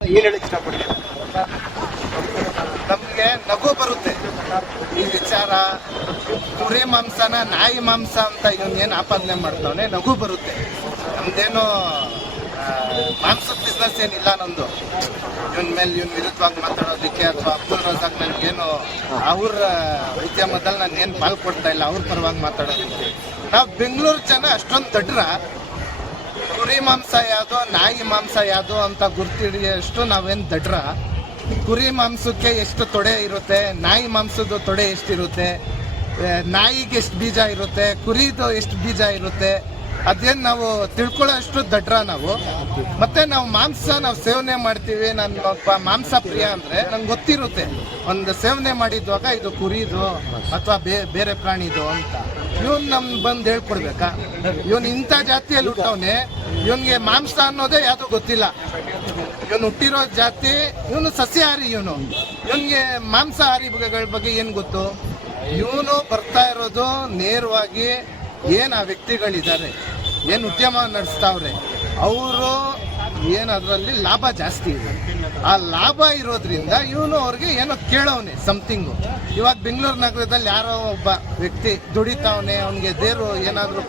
ಏನು ಹೇಳಕ್ಕೆ ಇಷ್ಟಪಡ್ತೀನಿ? ನಮಗೆ ನಗು ಬರುತ್ತೆ ಈ ವಿಚಾರ. ಕುರಿ ಮಾಂಸನ ನಾಯಿ ಮಾಂಸ ಅಂತ ಇವನೇನು ಆಪಾದನೆ ಮಾಡ್ತಾವನೆ, ನಗು ಬರುತ್ತೆ. ನಮ್ದೇನು ಮಾಂಸದ ಬಿಸ್ನೆಸ್ ಏನಿಲ್ಲ ನಮ್ದು. ಇವನ್ ಮೇಲೆ ಇವನ್ ವಿರುದ್ಧವಾಗಿ ಮಾತಾಡೋದಕ್ಕೆ ಅಥವಾ ಅಬ್ದುಲ್ ರಜಾಕ್ ನನಗೇನು ಅವ್ರ ಉದ್ಯಮದಲ್ಲಿ ನಾನು ಏನು ಪಾಲ್ ಕೊಡ್ತಾ ಇಲ್ಲ, ಅವ್ರ ಪರವಾಗಿ ಮಾತಾಡೋದಕ್ಕೆ. ನಾವು ಬೆಂಗಳೂರು ಜನ ಅಷ್ಟೊಂದು ದಡ್ರ ಕುರಿ ಮಾಂಸ ಯಾವುದು ನಾಯಿ ಮಾಂಸ ಯಾವುದು ಅಂತ ಗುರ್ತಿಡಿಯೋಷ್ಟು ನಾವೇನು ದಡ್ರ. ಕುರಿ ಮಾಂಸಕ್ಕೆ ಎಷ್ಟು ತೊಡೆ ಇರುತ್ತೆ, ನಾಯಿ ಮಾಂಸದ ತೊಡೆ ಎಷ್ಟಿರುತ್ತೆ, ನಾಯಿಗೆ ಎಷ್ಟು ಬೀಜ ಇರುತ್ತೆ, ಕುರಿದು ಎಷ್ಟು ಬೀಜ ಇರುತ್ತೆ, ಅದೇನು ನಾವು ತಿಳ್ಕೊಳ್ಳೋಷ್ಟು ದಡ್ರ ನಾವು. ಮತ್ತೆ ನಾವು ಮಾಂಸ ನಾವು ಸೇವನೆ ಮಾಡ್ತೀವಿ. ನಾನು ಒಬ್ಬ ಮಾಂಸ ಪ್ರಿಯ ಅಂದರೆ ನಂಗೆ ಗೊತ್ತಿರುತ್ತೆ ಒಂದು ಸೇವನೆ ಮಾಡಿದ್ವಾಗ ಇದು ಕುರಿದು ಅಥವಾ ಬೇರೆ ಪ್ರಾಣಿದು ಅಂತ. ಇವನು ನಮ್ಗೆ ಬಂದು ಹೇಳ್ಕೊಡ್ಬೇಕಾ? ಇವನು ಇಂಥ ಜಾತಿಯಲ್ಲಿ ಹುಟ್ಟವನೆ, ಇವನಿಗೆ ಮಾಂಸ ಅನ್ನೋದೇ ಯಾವುದು ಗೊತ್ತಿಲ್ಲ. ಇವನು ಹುಟ್ಟಿರೋ ಜಾತಿ, ಇವನು ಸಸ್ಯಾಹಾರಿ. ಇವನಿಗೆ ಮಾಂಸಾಹಾರಿಗಳ ಬಗ್ಗೆ ಏನು ಗೊತ್ತು? ಇವನು ಬರ್ತಾ ಇರೋದು ನೇರವಾಗಿ ಏನು ಆ ವ್ಯಕ್ತಿಗಳಿದ್ದಾರೆ, ಏನು ಉದ್ಯಮ ನಡೆಸ್ತಾವ್ರೆ, ಅವರು ಏನು ಅದರಲ್ಲಿ ಲಾಭ ಜಾಸ್ತಿ ಇದೆ. ಆ ಲಾಭ ಇರೋದ್ರಿಂದ ಇವನು ಅವ್ರಿಗೆ ಏನೋ ಕೇಳೋನೆ ಸಮಥಿಂಗು. ಇವಾಗ ಬೆಂಗಳೂರು ನಗರದಲ್ಲಿ ಯಾರೋ ಒಬ್ಬ ವ್ಯಕ್ತಿ ದುಡಿತಾವನೆ, ಅವನಿಗೆ ದೇವರು ಏನಾದರೂ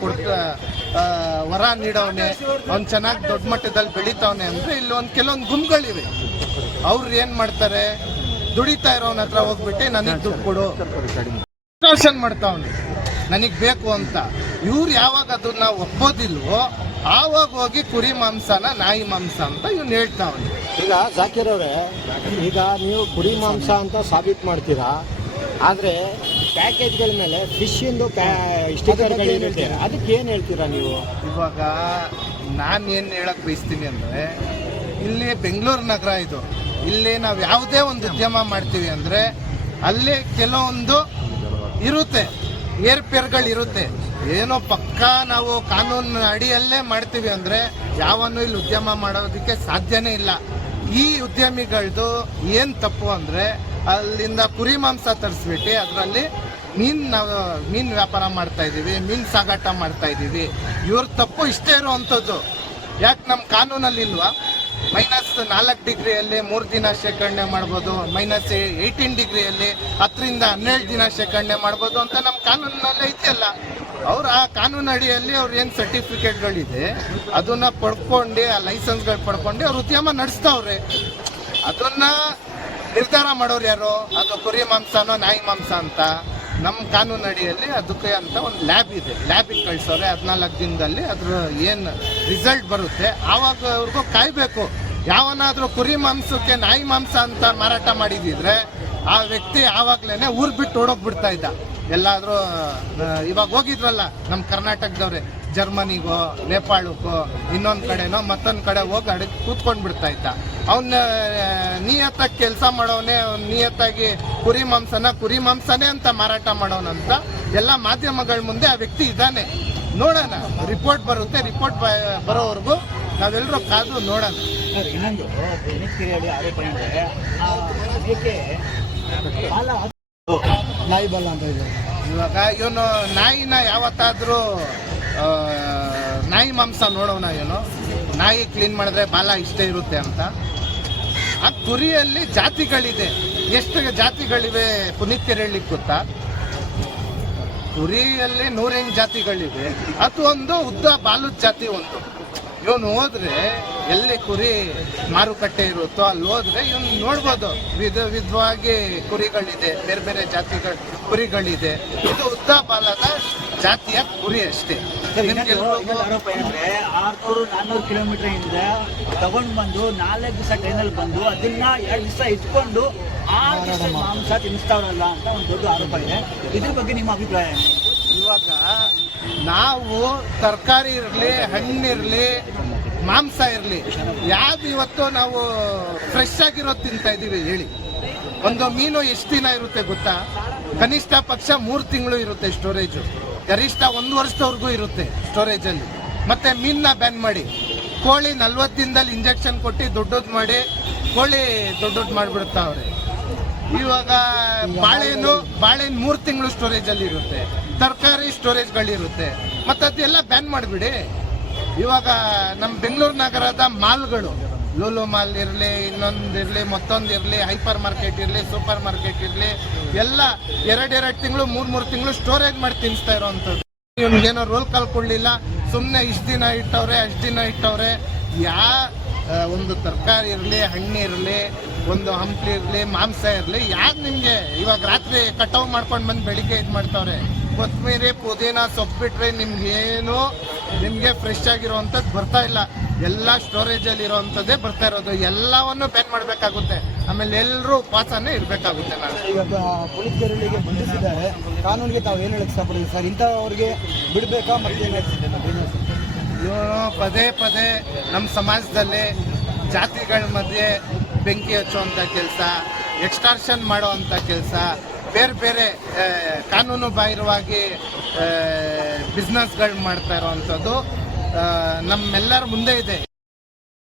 ವರ ನೀಡವನೆ, ಅವ್ನು ಚೆನ್ನಾಗಿ ದೊಡ್ಡ ಮಟ್ಟದಲ್ಲಿ ಬೆಳಿತಾವನೆ ಅಂದರೆ ಇಲ್ಲಿ ಕೆಲವೊಂದು ಗುಂಪುಗಳಿವೆ. ಅವ್ರು ಏನು ಮಾಡ್ತಾರೆ, ದುಡಿತಾ ಇರೋನ ಹತ್ರ ಹೋಗ್ಬಿಟ್ಟು ನನಗೆ ದುಡ್ಡು ಕೊಡು, ಎಕ್ಸ್ಟ್ರಾಕ್ಷನ್ ಮಾಡ್ತಾವನೆ, ನನಗೆ ಬೇಕು ಅಂತ. ಇವ್ರು ಯಾವಾಗ ಅದನ್ನ ಒಪ್ಪೋದಿಲ್ವೋ ಆವಾಗ ಹೋಗಿ ಕುರಿ ಮಾಂಸನ ನಾಯಿ ಮಾಂಸ ಅಂತ ಇವ್ನು ಹೇಳ್ತಾವನೆ. ಈಗ ಜಾಕೀರ್ ಅವರೇ, ಈಗ ನೀವು ಕುರಿ ಮಾಂಸ ಅಂತ ಸಾಬೀತು ಮಾಡ್ತೀರಾ, ಆದರೆ ಪ್ಯಾಕೇಜ್ಗಳ ಮೇಲೆ ಫಿಶಿಂದು ಸ್ಟಿಕರ್ಗಳಿರುತ್ತೆ, ಅದಕ್ಕೆ ಏನು ಹೇಳ್ತೀರಾ ನೀವು? ಇವಾಗ ನಾನು ಏನು ಹೇಳಕ್ಕೆ ಬಯಸ್ತೀನಿ ಅಂದರೆ, ಇಲ್ಲಿ ಬೆಂಗಳೂರು ನಗರ ಇದು. ಇಲ್ಲಿ ನಾವು ಯಾವುದೇ ಒಂದು ಉದ್ಯಮ ಮಾಡ್ತೀವಿ ಅಂದರೆ ಅಲ್ಲಿ ಕೆಲವೊಂದು ಇರುತ್ತೆ, ಏರ್ಪೇರ್ಗಳಿರುತ್ತೆ. ಏನೋ ಪಕ್ಕಾ ನಾವು ಕಾನೂನು ಅಡಿಯಲ್ಲೇ ಮಾಡ್ತೀವಿ ಅಂದರೆ ಯಾವನ್ನೂ ಇಲ್ಲಿ ಉದ್ಯಮ ಮಾಡೋದಕ್ಕೆ ಸಾಧ್ಯನೇ ಇಲ್ಲ. ಈ ಉದ್ಯಮಿಗಳದು ಏನು ತಪ್ಪು ಅಂದರೆ, ಅಲ್ಲಿಂದ ಕುರಿ ಮಾಂಸ ತರಿಸ್ಬಿಟ್ಟು ಅದರಲ್ಲಿ ಮೀನು ವ್ಯಾಪಾರ ಮಾಡ್ತಾ ಇದ್ದೀವಿ, ಮೀನು ಸಾಗಾಟ ಮಾಡ್ತಾ ಇದ್ದೀವಿ. ಇವ್ರ ತಪ್ಪು ಇಷ್ಟೇ ಇರುವಂಥದ್ದು. ಯಾಕೆ ನಮ್ಮ ಕಾನೂನಲ್ಲಿ ಇಲ್ವಾ? -4 ಡಿಗ್ರಿಯಲ್ಲಿ 3 ದಿನ ಶೇಖರಣೆ ಮಾಡ್ಬೋದು, -18 ಡಿಗ್ರಿಯಲ್ಲಿ 10ರಿಂದ 12 ದಿನ ಶೇಖರಣೆ ಮಾಡ್ಬೋದು ಅಂತ ನಮ್ಮ ಕಾನೂನಿನಲ್ಲೇ ಇದೆಯಲ್ಲ. ಅವ್ರು ಆ ಕಾನೂನು ಅಡಿಯಲ್ಲಿ ಅವ್ರು ಏನು ಸರ್ಟಿಫಿಕೇಟ್ಗಳಿದೆ ಅದನ್ನ ಪಡ್ಕೊಂಡು, ಆ ಲೈಸೆನ್ಸ್ಗಳು ಪಡ್ಕೊಂಡು ಅವ್ರು ಉದ್ಯಮ ನಡೆಸ್ತಾವ್ರೆ. ಅದನ್ನ ನಿರ್ಧಾರ ಮಾಡೋರು ಯಾರು? ಅದು ಕುರಿ ಮಾಂಸನೋ ನಾಯಿ ಮಾಂಸ ಅಂತ ನಮ್ಮ ಕಾನೂನು ಅಡಿಯಲ್ಲಿ ಅದಕ್ಕೆ ಅಂತ ಒಂದು ಲ್ಯಾಬ್ ಇದೆ. ಲ್ಯಾಬಿಗೆ ಕಳಿಸೋರೆ 14 ದಿನದಲ್ಲಿ ಅದ್ರ ಏನು ರಿಸಲ್ಟ್ ಬರುತ್ತೆ ಆವಾಗ ಅವ್ರಿಗೂ ಕಾಯಬೇಕು. ಯಾವನಾದರೂ ಕುರಿ ಮಾಂಸಕ್ಕೆ ನಾಯಿ ಮಾಂಸ ಅಂತ ಮಾರಾಟ ಮಾಡಿದಿದ್ರೆ ಆ ವ್ಯಕ್ತಿ ಆವಾಗಲೇ ಊರು ಬಿಟ್ಟು ಓಡೋಗ್ಬಿಡ್ತಾ ಇದ್ದ. ಎಲ್ಲಾದರೂ ಇವಾಗ ಹೋಗಿದ್ರಲ್ಲ ನಮ್ಮ ಕರ್ನಾಟಕದವ್ರೆ, ಜರ್ಮನಿಗೋ ನೇಪಾಳಕ್ಕೋ ಇನ್ನೊಂದು ಕಡೆನೋ ಮತ್ತೊಂದು ಕಡೆ ಹೋಗಿ ಕೂತ್ಕೊಂಡು ಬಿಡ್ತಾ ಇದ್ದ. ಅವನ್ನ ನಿಯತ್ತಾಗಿ ಕೆಲಸ ಮಾಡೋನೆ, ನಿಯತ್ತಾಗಿ ಕುರಿ ಮಾಂಸನೇ ಅಂತ ಮಾರಾಟ ಮಾಡೋನಂತ ಎಲ್ಲ ಮಾಧ್ಯಮಗಳ ಮುಂದೆ ಆ ವ್ಯಕ್ತಿ ಇದ್ದಾನೆ. ನೋಡೋಣ, ರಿಪೋರ್ಟ್ ಬರುತ್ತೆ. ರಿಪೋರ್ಟ್ ಬರೋವರೆಗೂ ನಾವೆಲ್ಲರೂ ಕಾದು ನೋಡೋಣ. ಇನ್ನೊಂದು ಬೆನಕೆರೆಯಲ್ಲಿ ಆರೋಪ ಅಂದರೆ ನಾಯಿ ಬಲ್ಲ ಅಂತ ಇದೆ. ಇವಾಗ ಇವನು ನಾಯಿನ ಯಾವತ್ತಾದರೂ ನಾಯಿ ಮಾಂಸ ನೋಡೋಣ, ಏನು ನಾಯಿ ಕ್ಲೀನ್ ಮಾಡಿದ್ರೆ ಬಾಲ ಇಷ್ಟೇ ಇರುತ್ತೆ ಅಂತ. ಆ ಕುರಿಯಲ್ಲಿ ಜಾತಿಗಳಿದೆ. ಎಷ್ಟು ಜಾತಿಗಳಿವೆ ಪುನೀತ್ ಹೇಳಲಿಕ್ಕೆ ಗೊತ್ತಾ? ಕುರಿಯಲ್ಲಿ 108 ಜಾತಿಗಳಿವೆ. ಅದು ಒಂದು ಉದ್ದ ಬಾಲದ ಜಾತಿ ಒಂದು. ಇವನು ಹೋದ್ರೆ ಎಲ್ಲಿ ಕುರಿ ಮಾರುಕಟ್ಟೆ ಇರುತ್ತೋ ಅಲ್ಲಿ ಹೋದ್ರೆ ಇವನು ನೋಡ್ಬೋದು. ವಿಧವಾಗಿ ಕುರಿಗಳಿದೆ, ಬೇರೆ ಬೇರೆ ಜಾತಿಗಳ ಕುರಿಗಳಿದೆ. ಇದು ಉದ್ದ ಬಾಲದ ಜಾತಿಯ ಕುರಿ ಅಷ್ಟೇ. ಆರೋಪ ಏನಂದ್ರೆ 600-400 ಕಿಲೋಮೀಟರ್ ಇಂದ ತಗೊಂಡು ಬಂದು 4 ದಿವಸ ಟ್ರೈನಲ್ಲಿ ಬಂದು ಅದನ್ನ 2 ದಿವಸ ಇಟ್ಕೊಂಡು 6 ದಿವಸ ಮಾಂಸ ತಿನ್ನಿಸ್ತಾವ್ರಲ್ಲ ಅಂತ ಒಂದು ದೊಡ್ಡ ಆರೋಪ ಇದೆ. ಇದ್ರ ಬಗ್ಗೆ ನಿಮ್ಮ ಅಭಿಪ್ರಾಯ? ಇವಾಗ ನಾವು ತರಕಾರಿ ಇರಲಿ, ಹಣ್ಣಿರಲಿ, ಮಾಂಸ ಇರಲಿ, ಯಾವ್ದು ಇವತ್ತು ನಾವು ಫ್ರೆಶ್ ಆಗಿರೋದು ತಿಂತಾ ಇದ್ದೀವಿ ಹೇಳಿ? ಒಂದು ಮೀನು ಎಷ್ಟು ದಿನ ಇರುತ್ತೆ ಗೊತ್ತಾ? ಕನಿಷ್ಠ ಪಕ್ಷ 3 ತಿಂಗಳು ಇರುತ್ತೆ ಸ್ಟೋರೇಜು, ಗರಿಷ್ಠ 1 ವರ್ಷದವರೆಗೂ ಇರುತ್ತೆ ಸ್ಟೋರೇಜಲ್ಲಿ. ಮತ್ತೆ ಮೀನನ್ನ ಬ್ಯಾನ್ ಮಾಡಿ, ಕೋಳಿ 40 ದಿನದಲ್ಲಿ ಇಂಜೆಕ್ಷನ್ ಕೊಟ್ಟು ದೊಡ್ಡದು ಮಾಡಿ ಕೋಳಿ ದೊಡ್ಡದು ಮಾಡಿಬಿಡ್ತಾವ್ರೆ. ಇವಾಗ ಬಾಳೆಹಣ್ಣು 3 ತಿಂಗಳು ಸ್ಟೋರೇಜಲ್ಲಿ ಇರುತ್ತೆ, ತರಕಾರಿ ಸ್ಟೋರೇಜ್ಗಳಿರುತ್ತೆ. ಮತ್ತು ಅದೆಲ್ಲ ಬ್ಯಾನ್ ಮಾಡಿಬಿಡಿ. ಇವಾಗ ನಮ್ಮ ಬೆಂಗಳೂರು ನಗರದ ಮಾಲ್ಗಳು ಲೂಲು ಮಾಲ್ ಇರಲಿ, ಇನ್ನೊಂದಿರಲಿ, ಮತ್ತೊಂದಿರಲಿ, ಹೈಪರ್ ಮಾರ್ಕೆಟ್ ಇರಲಿ, ಸೂಪರ್ ಮಾರ್ಕೆಟ್ ಇರಲಿ, ಎಲ್ಲ 2 ತಿಂಗಳು 3 ತಿಂಗಳು ಸ್ಟೋರೇಜ್ ಮಾಡಿ ತಿನ್ನಿಸ್ತಾ ಇರೋವಂಥದ್ದು. ಇವ್ನಿಗೇನೋ ರೋಲ್ ಕಾಲ್ ಕೊಡಲಿಲ್ಲ, ಸುಮ್ಮನೆ ಇಷ್ಟು ದಿನ ಇಟ್ಟವ್ರೆ, ಅಷ್ಟು ದಿನ ಇಟ್ಟವ್ರೆ. ಒಂದು ತರಕಾರಿ ಇರಲಿ, ಹಣ್ಣು ಇರಲಿ, ಒಂದು ಹಂಪ್ಲಿ ಇರಲಿ, ಮಾಂಸ ಇರಲಿ, ಯಾರು ನಿಮಗೆ ಇವಾಗ ರಾತ್ರಿ ಕಟಾವು ಮಾಡ್ಕೊಂಡು ಬಂದು ಬೆಳಿಗ್ಗೆ ಇದು ಮಾಡ್ತಾವ್ರೆ. ಕೊತ್ತಂಬರಿ, ಪುದೀನ, ಸೊಪ್ಪು ಬಿಟ್ರೆ ನಿಮಗೆ ಫ್ರೆಶ್ ಆಗಿರೋವಂಥದ್ದು ಬರ್ತಾ ಇಲ್ಲ. ಎಲ್ಲ ಸ್ಟೋರೇಜಲ್ಲಿ ಇರೋವಂಥದ್ದೇ ಬರ್ತಾ ಇರೋದು. ಎಲ್ಲವನ್ನು ಬ್ಯಾನ್ ಮಾಡಬೇಕಾಗುತ್ತೆ. ಆಮೇಲೆ ಎಲ್ಲರೂ ಉಪವಾಸನೇ ಇರಬೇಕಾಗುತ್ತೆ. ನಾನು ಈಗ ಪೊಲೀಸ್ ಕೇರಳಿಗೆ ಬಂಧಿಸಿದ್ದಾರೆ, ಕಾನೂನಿಗೆ ತಾವು ಏನು ಹೇಳಕ್ಕೆ ಇಷ್ಟಪಡ್ತೀವಿ ಸರ್? ಇಂಥವ್ರಿಗೆ ಬಿಡಬೇಕಾ ಮತ್ತೆ ಪದೇ ಪದೇ ನಮ್ಮ ಸಮಾಜದಲ್ಲಿ ಜಾತಿಗಳ ಮಧ್ಯೆ ಬೆಂಕಿ ಹಚ್ಚುವಂಥ ಕೆಲಸ, ಎಕ್ಸ್ಟಾರ್ಷನ್ ಮಾಡುವಂಥ ಕೆಲಸ, ಬೇರೆ ಬೇರೆ ಕಾನೂನು ಬಾಹಿರವಾಗಿ ಬಿಸ್ನೆಸ್ಗಳು ಮಾಡ್ತಾ ಇರೋವಂಥದ್ದು ನಮ್ಮೆಲ್ಲರ ಮುಂದೆ ಇದೆ.